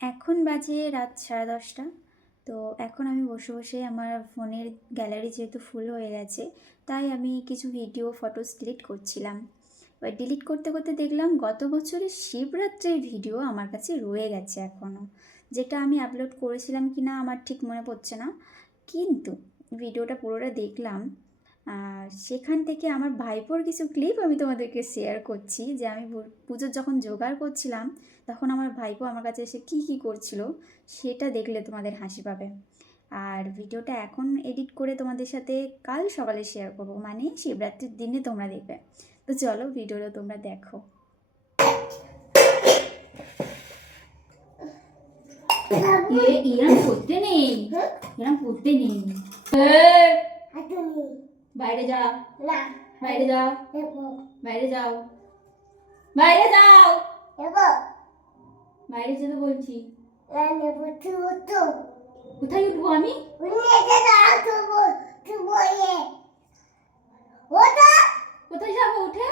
এখন বাজে রাত 10:30। তো এখন আমি বসে বসে আমার ফোনের গ্যালারি যেহেতু ফুল হয়ে গেছে, তাই আমি কিছু ভিডিও ফটোস ডিলিট করছিলাম। এবার ডিলিট করতে করতে দেখলাম গত বছরের শিবরাত্রির ভিডিও আমার কাছে রয়ে গেছে এখনও, যেটা আমি আপলোড করেছিলাম কি না আমার ঠিক মনে পড়ছে না। কিন্তু ভিডিওটা পুরোটা দেখলাম, সেখান থেকে আমার ভাইপোর কিছু ক্লিপ আমি তোমাদেরকে শেয়ার করছি। যে আমি পুজোর যখন জোগাড় করছিলাম, তখন আমার ভাইপো আমার কাছে এসে কী কী করছিল সেটা দেখলে তোমাদের হাসি পাবে। আর ভিডিওটা এখন এডিট করে তোমাদের সাথে কাল সকালে শেয়ার করবো, মানে শিবরাত্রির দিনে তোমরা দেখবে। তো চলো ভিডিওটা তোমরা দেখো। এরম করতে নেই, এরম করতে নেই। বাইরে যা, বাইরে যাও, বাইরে যাও, বাইরে যাও, বাইরে যেতে বলছি। কোথায় উঠবো আমি? কোথায় যাবো উঠে?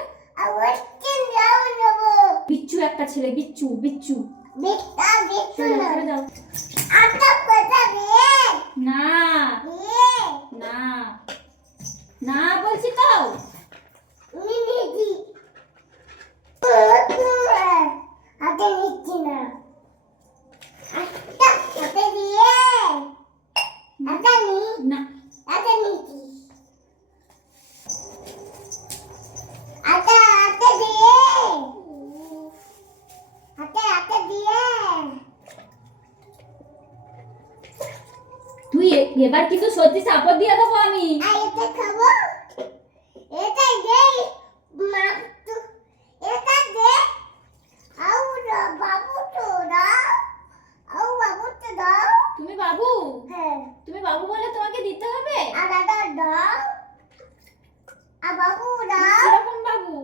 বিচ্ছু একটা ছেলে, বিচ্ছু বিচ্ছু। না না না বলছি তো। তুই এবার কিন্তু সত্যি সাপোর্ট দিয়ে দেবো আমি। তুমি বাবু? হ্যাঁ। তুমি বাবু বলে তোমাকে দিতে হবে? বাবু কিরকম বাবু?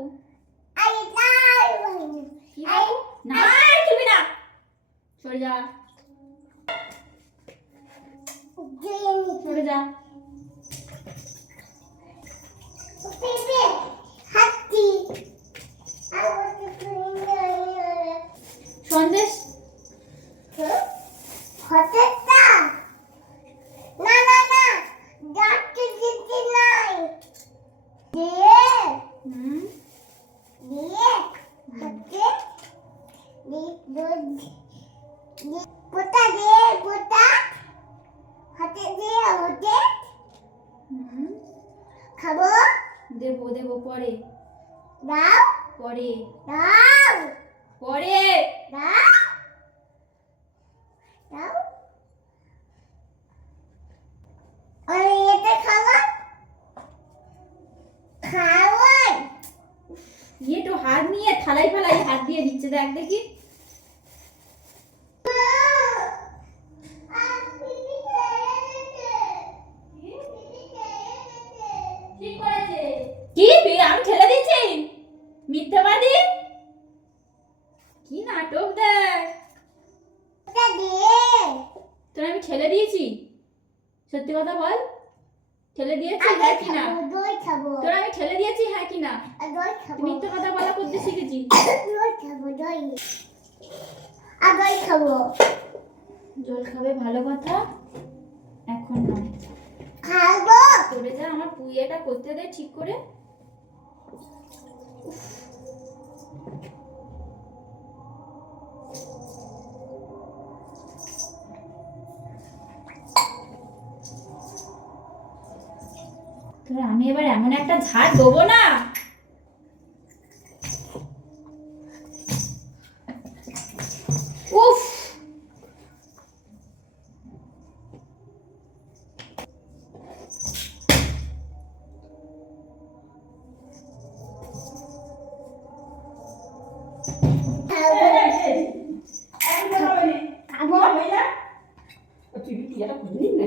কি বাবু? না তুমি না, সরে যা, সরে যা। সন্দেশ খাবো, দেবো দেবো পরে, দাও পরে, দাও পরে, দাও দাও। আর এটা খাবো, খাবো। ये तो हाथ नहीं है, थालाई फलाई हाथ দিয়ে দিচ্ছে, দেখ দেখি। কি আমি ঠেলে দিয়েছি? মিথ্যাবাদী, কি নাটক দেখ। তোর আমি ঠেলে দিয়েছি? সত্যি কথা বল, ঠেলে দিয়েছি হ্যাঁ কি না? তোর আমি ঠেলে দিয়েছি হ্যাঁ কি না? মিথ্যা কথা বলা করতে শিখেছি। জল খাবে ভালো কথা, এখন না খাবো। তোরে যা আমার পুইয়াটা করতে দে ঠিক করে। তোরে আমি এবার এমন একটা ঝাড় দেবো না। উফ,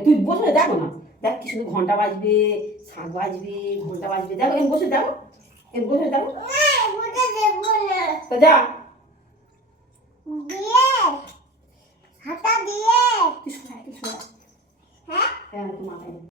তুই বসে দেখো না, দেখ কি শুধু ঘন্টা বাজবে, শাঁখ বাজবে, ঘন্টা বাজবে, দেখো এম বসে দেখো, এম বসে দেখো। তো যা দিয়ে হাতা দিয়ে তুই শোনা, তুই শোনা। হ্যাঁ তোমার